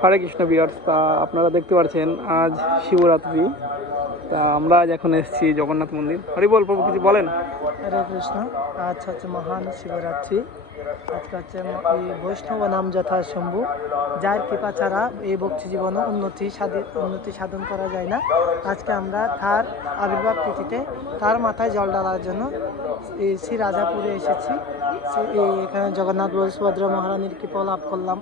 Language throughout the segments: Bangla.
হরে কৃষ্ণ বিয়ার্স তা আপনারা দেখতে পাচ্ছেন আজ শিবরাত্রি। তা আমরা আজ এখন এসেছি জগন্নাথ মন্দির। হরি বল প্রভু, কিছু বলেন? হরে কৃষ্ণ, আজ হচ্ছে মহান শিবরাত্রি। আজকে হচ্ছে এই বৈষ্ণব নাম যথা শম্ভু, যার কৃপা ছাড়া এই ভক্তি জীবনে উন্নতি সাধি উন্নতি সাধন করা যায় না। আজকে আমরা তার আবির্ভাব তিথিতে তার মাথায় জল ডালার জন্য শ্রী রাজাপুরে এসেছি। এখানে জগন্নাথ বল সুভদ্রা মহারানীর কৃপা লাভ করলাম।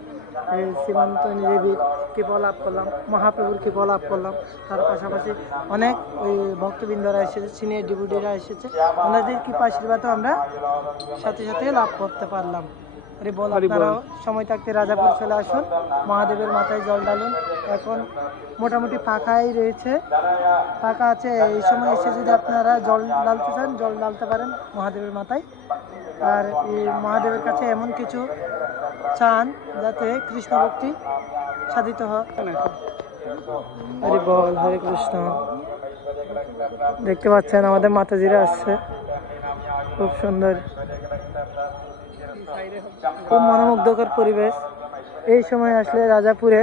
এই সীমান্ত দেবীর কৃপা লাভ করলাম মহাপ্রভুর কৃপা লাভ করলাম। তার পাশাপাশি অনেক ওই ভক্তবৃন্দরা এসেছে সিনিয়র ডিপুটিরা এসেছে। ওনাদের কৃপা আশীর্বাদও আমরা সাথে সাথে লাভ করতে পারলাম। আরে বল। আপনারাও সময় থাকতে রাজাপুর চলে আসুন মহাদেবের মাথায় জল ঢালুন। এখন মোটামুটি ফাঁকাই রয়েছে। ফাঁকা আছে এই সময় এসে যদি আপনারা জল ঢালতে চান জল ঢালতে পারেন মহাদেবের মাথায়। আর এই মহাদেবের কাছে এমন কিছু চান যাতে কৃষ্ণ ভক্তি সাধিত হয়। হরি বল হরে কৃষ্ণ। দেখতে পাচ্ছেন, আমাদের মাতাজিরা আসছে। খুব সুন্দর। খুব মনোমুগ্ধকর পরিবেশ। এই সময় আসলে রাজাপুরে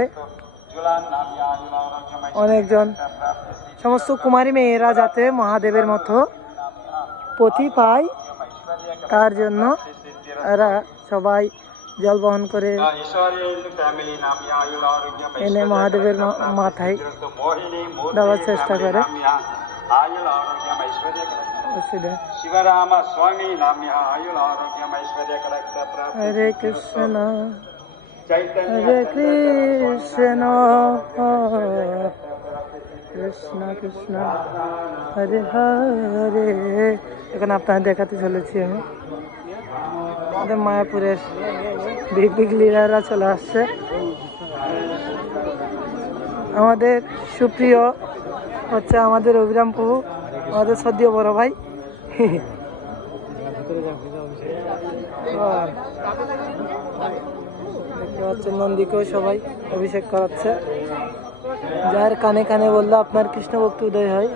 অনেকজন, সমস্ত কুমারী মেয়েরা যাতে মহাদেবের মতো পতি পায়, তার জন্য এরা সবাই জল বহন করে এনে মহাদেবের মাথায় দেওয়ার চেষ্টা করে। হরে কৃষ্ণ। হরে কৃষ্ণ কৃষ্ণ কৃষ্ণ। হরে হরে। এখন আপনার দেখাতে চলেছি আমি। আমাদের মায়াপুরের বিগ বিগ লিডাররা চলে আসছে। আমাদের সুপ্রিয় হচ্ছে আমাদের অভিরাম প্রভু, আমাদের সদ্য বড় ভাই। নন্দীকেও সবাই অভিষেক করাচ্ছে। যার কানে কানে বললে, আপনার কৃষ্ণ ভক্তি উদয় হয়।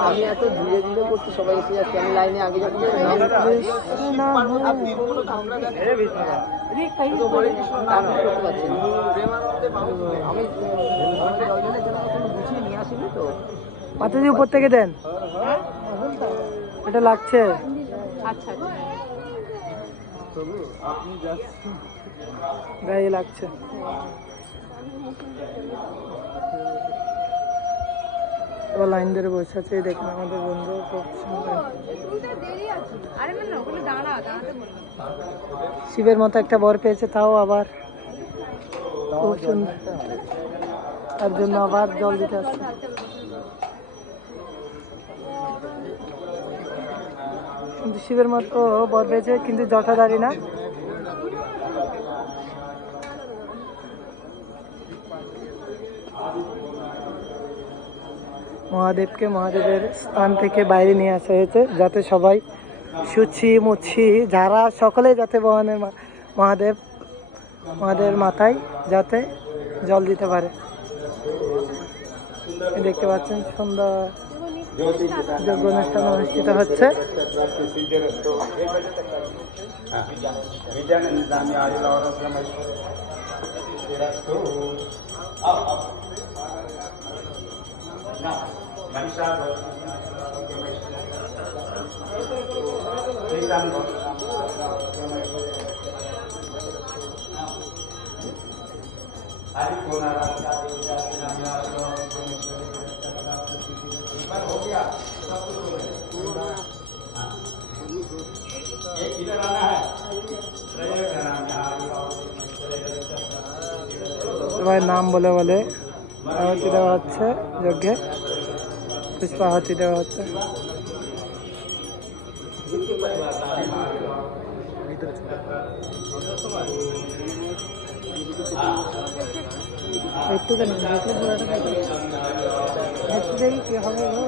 আমি এত ধীরে ধীরে করছি সবাই এসে যাচ্ছে। আমি লাইনে আগে যাচ্ছি। আমি মাতাজি উপর থেকে দেন? এটা লাগছে? গায়ে লাগছে। এবার লাইন ধরে বসে আছে এই দেখুন আমাদের বন্ধু খুব সুন্দর। শিবের মতো একটা বর পেয়েছে তাও আবার খুব সুন্দর। তার জন্য আবার জল দিতে আসছে। কিন্তু শিবের মতো বর পেয়েছে কিন্তু জটাধারী না। মহাদেবকে মহাদেবের স্থান থেকে বাইরে নিয়ে আসা হয়েছে, যাতে সবাই সুচি মুচি, যারা সকলে যাতে মা- মহাদেব, মহাদেবের মাথায় যাতে জল দিতে পারে। দেখতে পাচ্ছেন সুন্দর যোগ্য অনুষ্ঠান অনুষ্ঠিত হচ্ছে Hari punar hati hati hati इधर आना है प्रयोग का नाम यहाँ সবাই নাম বলে বলে আহতি দেওয়া হচ্ছে যজ্ঞে পুষ্পাহতি দেওয়া হচ্ছে একটু কেন দেখলে পুরোটা দেখো। একটু দেখি কি হবে গো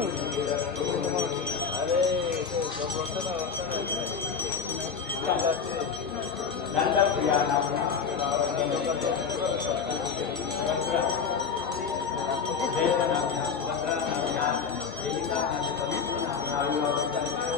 হরি বল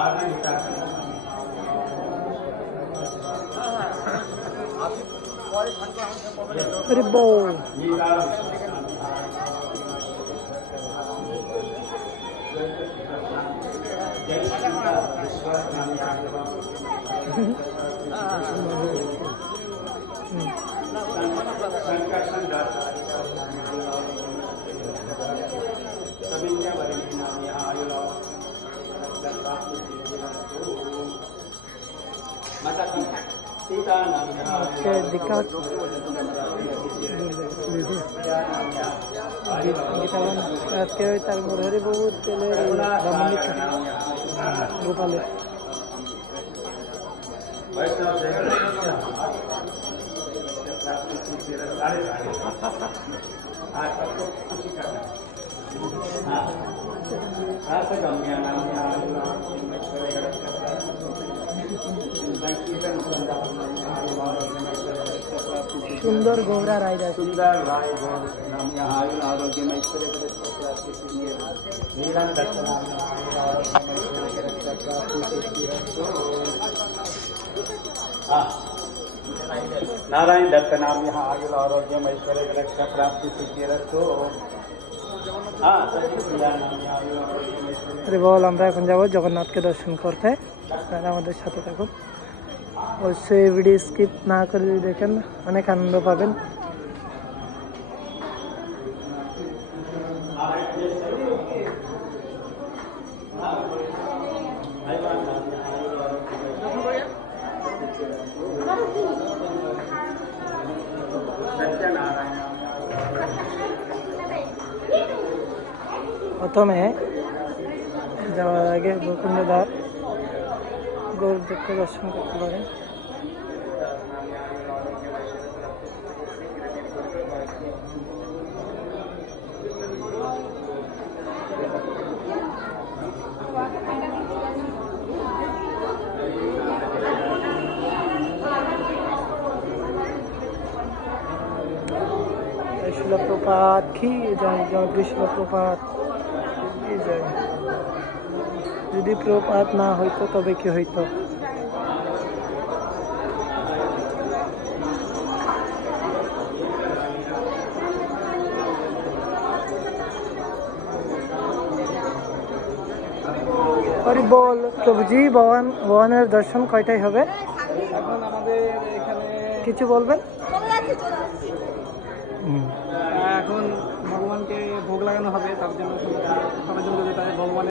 আজকে দীক্ষা Sita namanya. Oke, dikat. Kita kan sekarang terakhir গোপালের সুন্দর रक्षा प्राप्ति सिद्धि है। नीलम दत्त नाम यहाँ आयु आरोग्य में ऐश्वर्य के रक्षा प्राप्ति सिद्धि है। हाँ। नारायण दत्त नाम यहाँ आयु आरोग्य में ऐश्वर्य के रक्षा प्राप्ति सिद्धि रस्तो हाँ सचिव प्रिया नाम यहाँ आयु आरोग्य में ऐश्वर्य আরে বল আমরা এখন যাবো জগন্নাথকে দর্শন করতে আপনারা আমাদের সাথে থাকুন অবশ্যই এই ভিডিও স্কিপ না করে যদি দেখেন অনেক আনন্দ পাবেন প্রথমে যাওয়ার আগে গোকুণ্ডদার গৌরদেবকে দর্শন করতে পারেন শিলপ্রপাত কি? যায় জগদীশ শিলপ্রপাত। কি যায় যদি প্রপাত না হইতো তবে কি হইতো? বল প্রভুজি ভগবান ভগবানের দর্শন কয়টাই হবে? এখন আমাদের এখানে কিছু বলবেন? এখন ভগবানকে ভোগ লাগানো হবে তার জন্য সবার জন্য